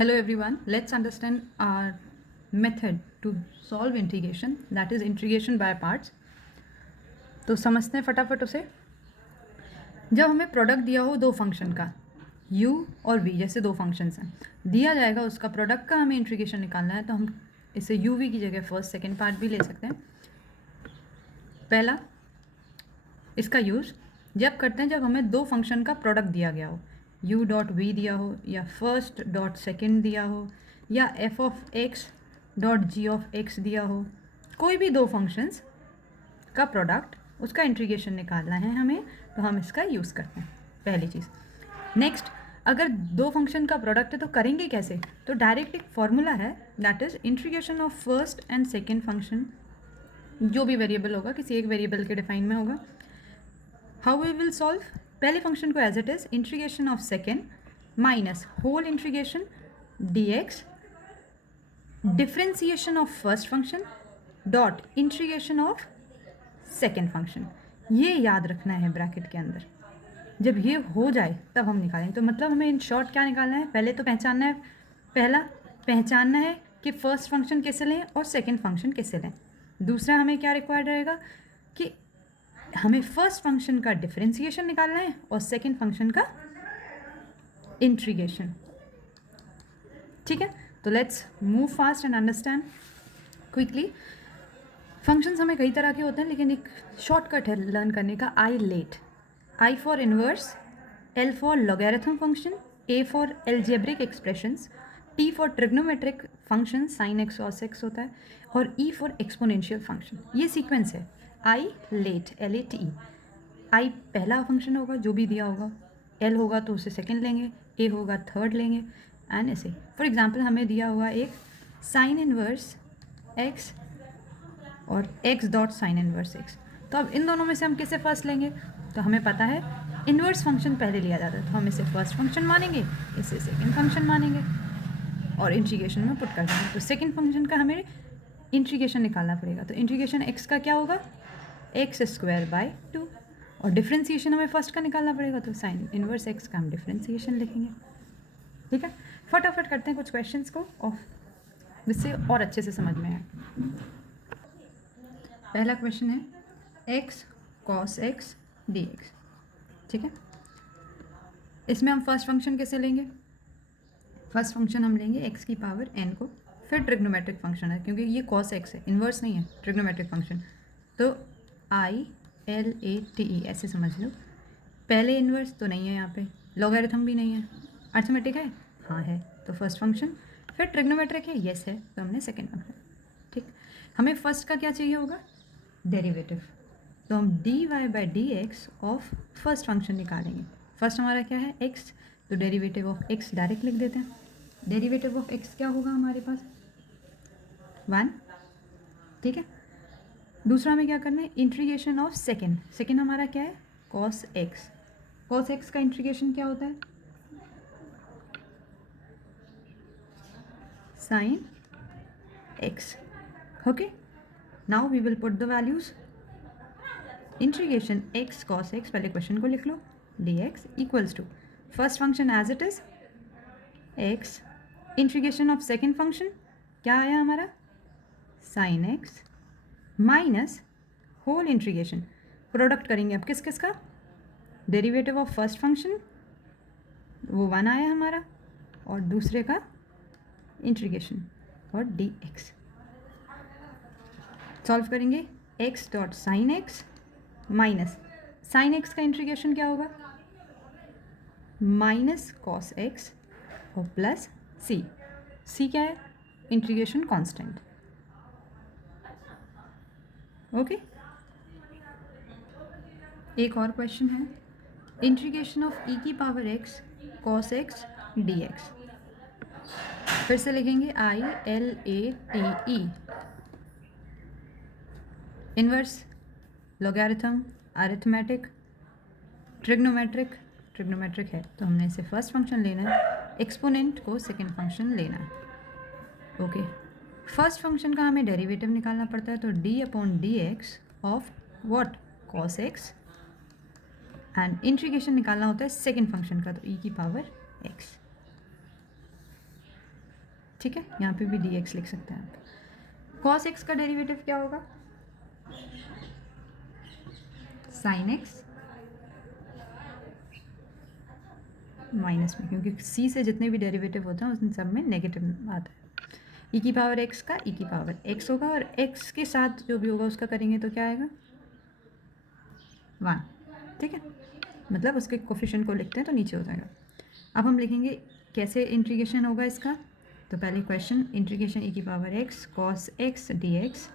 Hello everyone, let's understand our method to solve integration, that is integration by parts. तो समझते हैं फटाफट उसे। जब हमें प्रोडक्ट दिया हो दो फंक्शन का u और v, जैसे दो फंक्शंस हैं, दिया जाएगा उसका प्रोडक्ट का हमें इंटीग्रेशन निकालना है, तो हम इसे u v की जगह फर्स्ट सेकेंड पार्ट भी ले सकते हैं। पहला इसका यूज़ जब करते हैं जब हमें दो फंक्शन का प्रोडक्ट दिया गया हो, u डॉट वी दिया हो या फर्स्ट डॉट सेकेंड दिया हो या f of x dot G of x दिया हो, कोई भी दो फंक्शंस का प्रोडक्ट उसका इंटीग्रेशन निकालना है हमें, तो हम इसका यूज़ करते हैं पहली चीज़। नेक्स्ट, अगर दो फंक्शन का प्रोडक्ट है तो करेंगे कैसे, तो डायरेक्ट एक फॉर्मूला है, that is integration of first and second function, जो भी वेरिएबल होगा किसी एक वेरिएबल के डिफाइन में होगा। हाउ वी विल सॉल्व, पहले फंक्शन को as it is integration of second minus whole integration D X differentiation of first function dot integration of second function. ये याद रखना है ब्रैकेट के अंदर। जब ये हो जाए तब हम निकालेंगे। तो मतलब हमें इन शॉर्ट क्या निकालना है, पहले तो पहचानना है, पहला पहचानना है कि फर्स्ट फंक्शन कैसे लें और सेकेंड फंक्शन कैसे लें। दूसरा हमें क्या रिक्वायर्ड रहेगा कि हमें फर्स्ट फंक्शन का डिफरेंशिएशन निकालना है और सेकेंड फंक्शन का इंटीग्रेशन। ठीक है, तो let's move fast and understand quickly. Functions हमें कई तरह के होते हैं, लेकिन एक शॉर्टकट है लर्न करने का, I late. I for inverse, L for logarithm function, A for algebraic expressions, T for trigonometric function sine X और एक्स होता है, और ई फॉर एक्सपोनेंशियल फंक्शन। ये सीक्वेंस है I late, L A T E. I पहला function होगा जो भी दिया होगा, एल होगा तो उसे सेकेंड लेंगे, ए होगा थर्ड लेंगे, एंड ऐसे। फॉर एग्जाम्पल हमें दिया हुआ एक साइन इनवर्स एक्स और x dot sine inverse x, तो अब इन दोनों में से हम किसे फर्स्ट लेंगे, तो हमें पता है इनवर्स फंक्शन पहले लिया जाता है, तो हम इसे फर्स्ट फंक्शन मानेंगे, इसे सेकंड फंक्शन मानेंगे और इंटीग्रेशन में पुट कर देंगे। तो सेकंड फंक्शन का हमें इंटीग्रेशन निकालना पड़ेगा, तो इंटीग्रेशन x का क्या होगा, एक्स स्क्वायर बाय 2, और डिफ्रेंसिएशन हमें फर्स्ट का निकालना पड़ेगा, तो साइन इनवर्स x का हम डिफ्रेंसिएशन लिखेंगे। ठीक है, फटाफट करते हैं कुछ क्वेश्चंस को और जिससे और अच्छे से समझ में आए। पहला क्वेश्चन है x cos x dx। ठीक है, इसमें हम फर्स्ट फंक्शन कैसे लेंगे, फर्स्ट फंक्शन हम लेंगे x की पावर n को, फिर ट्रिग्नोमेट्रिक फंक्शन है क्योंकि ये cos x है, इन्वर्स नहीं है, ट्रिग्नोमेट्रिक फंक्शन, तो आई एल ए टी ई ऐसे समझ लो। पहले इन्वर्स तो नहीं है यहाँ पे, लॉगरिथम भी नहीं है, अर्थमेटिक है, हाँ है, तो फर्स्ट फंक्शन, फिर ट्रिग्नोमेट्रिक है, यस है, तो हमने सेकेंड फंक्शन। ठीक, हमें फर्स्ट का क्या चाहिए होगा, डेरिवेटिव, तो हम D Y by D X of first function निकालेंगे। फर्स्ट हमारा क्या है x, तो डेरिवेटिव ऑफ x डायरेक्ट लिख देते हैं। डेरिवेटिव ऑफ x क्या होगा हमारे पास 1। ठीक है, दूसरा हमें क्या करना है, इंटीग्रेशन ऑफ सेकेंड। सेकेंड हमारा क्या है cos x। cos x का इंटीग्रेशन क्या होता है, sine x। Okay, now we will put the values. Integration x cos x, पहले क्वेश्चन को लिख लो, dx equals to first function as it is x, integration of second function क्या आया हमारा sine x, minus whole integration, product करेंगे अब किस किस का, डेरिवेटिव ऑफ फर्स्ट फंक्शन वो 1 आया हमारा, और दूसरे का इंटीग्रेशन और dx। सॉल्व करेंगे x dot sine x minus sine x का इंटीग्रेशन क्या होगा, माइनस कॉस एक्स और प्लस सी। सी क्या है, इंटीग्रेशन कांस्टेंट। ओके, एक और क्वेश्चन है, इंटीग्रेशन ऑफ ई की power x cos x D x. फिर से लिखेंगे I L A T E, inverse, logarithm, arithmetic, trigonometric, trigonometric है तो हमने इसे फर्स्ट फंक्शन लेना है, एक्सपोनेंट को सेकेंड फंक्शन लेना है। ओके, फर्स्ट फंक्शन का हमें डेरिवेटिव निकालना पड़ता है, तो D upon D X of what cos x, and integration निकालना होता है सेकेंड फंक्शन का, तो ई की पावर एक्स। ठीक है, यहाँ पे भी dx लिख सकते हैं आप। cos x का डेरिवेटिव क्या होगा? sin x माइनस में, क्योंकि c से जितने भी डेरिवेटिव होते हैं उन सब में नेगेटिव आता है। e की पावर x का e की पावर x होगा, और x के साथ जो भी होगा उसका करेंगे तो क्या आएगा? 1। ठीक है, मतलब उसके कोफिशिएंट को लिखते हैं तो नीचे हो जाएगा। अब हम लिखेंगे कैसे इंटीग्रेशन होगा इसका। तो पहले क्वेश्चन, इंटीग्रेशन e की power x cos x dx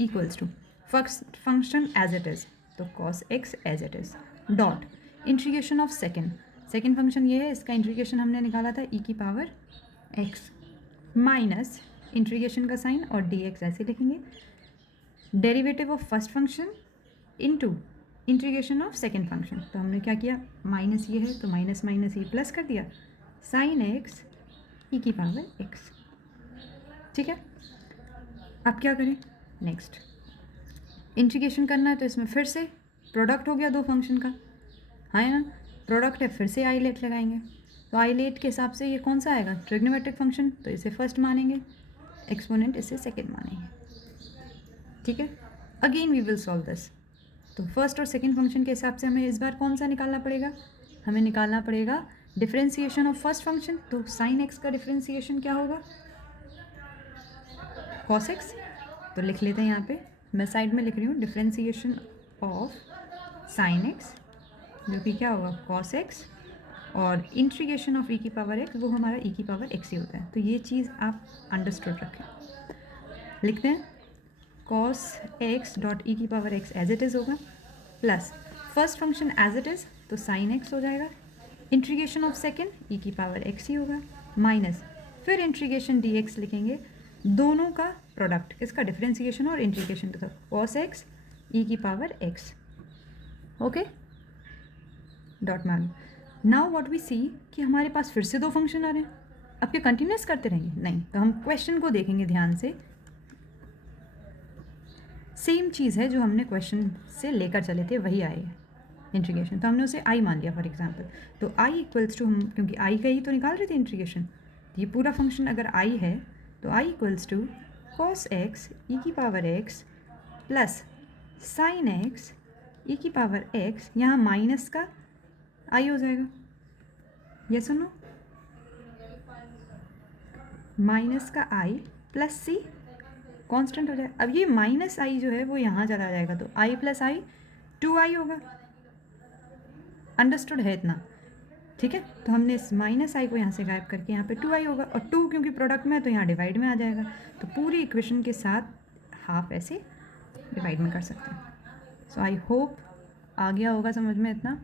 equals to first function as it is, तो cos x as it is dot integration of second function ये है, इसका इंटीग्रेशन हमने निकाला था e की पावर x माइनस इंटीग्रेशन का साइन और dx ऐसे लिखेंगे, derivative of first function into integration of second function. तो हमने क्या किया, माइनस ये है तो माइनस माइनस ये प्लस कर दिया, साइन एक्स ई की पावर एक्स। ठीक है, अब क्या करें, नेक्स्ट इंटीग्रेशन करना है तो इसमें फिर से प्रोडक्ट हो गया दो फंक्शन का, है ना, प्रोडक्ट है, फिर से आई लेट लगाएंगे। तो आई लेट के हिसाब से ये कौन सा आएगा, ट्रिग्नोमेट्रिक फंक्शन, तो इसे फर्स्ट मानेंगे, एक्सपोनेंट इसे सेकेंड मानेंगे। ठीक है, again we will solve this. तो फर्स्ट और सेकंड फंक्शन के हिसाब से हमें इस बार कौन सा निकालना पड़ेगा, हमें निकालना पड़ेगा डिफरेंशिएशन ऑफ फर्स्ट फंक्शन। तो साइन एक्स का डिफरेंशिएशन क्या होगा, कॉस एक्स। तो लिख लेते हैं यहाँ पे, मैं साइड में लिख रही हूँ डिफरेंशिएशन ऑफ साइन एक्स, जो कि क्या होगा कॉस एक्स, और इंटीग्रेशन ऑफ ई की पावर एक्स, वो हमारा ई की पावर एक्स ही होता है। तो ये चीज़ आप अंडरस्टूड रखें। लिखते हैं cos x डॉट ई की power x as it is होगा, plus first function as it is तो साइन x हो जाएगा, इंटीग्रेशन ऑफ सेकेंड ई की पावर x ही होगा, माइनस फिर इंटीग्रेशन dx लिखेंगे, दोनों का प्रोडक्ट, किसका, डिफरेंशिएशन और इंटीग्रेशन, तो cos x ई की पावर x। ओके, डॉट मान। नाउ व्हाट वी सी कि हमारे पास फिर से दो फंक्शन आ रहे हैं। अब क्या कंटिन्यूस करते रहेंगे, नहीं, तो हम क्वेश्चन को देखेंगे ध्यान से। सेम चीज़ है जो हमने क्वेश्चन से लेकर चले थे वही आए है इंटीग्रेशन, तो हमने उसे आई मान लिया फॉर एग्जांपल। तो आई इक्वल्स टू, हम क्योंकि आई का ही तो निकाल रहे थे इंटीग्रेशन, तो ये पूरा फंक्शन अगर आई है तो I equals to cos X E की power X plus sine X E की पावर एक्स, यहाँ माइनस का आई हो जाएगा, यस और नो, माइनस का आई प्लस सी कांस्टेंट हो जाए। अब ये माइनस आई जो है वो यहाँ चला जाएगा, तो आई प्लस आई 2i होगा। अंडरस्टूड है इतना, ठीक है। तो हमने इस माइनस आई को यहाँ से गायब करके यहाँ पे 2i होगा, और 2 क्योंकि प्रोडक्ट में है तो यहाँ डिवाइड में आ जाएगा, तो पूरी इक्वेशन के साथ हाफ ऐसे डिवाइड में कर सकते हैं। सो आई होप आ गया होगा समझ में इतना।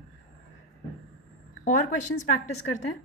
और क्वेश्चंस प्रैक्टिस करते हैं।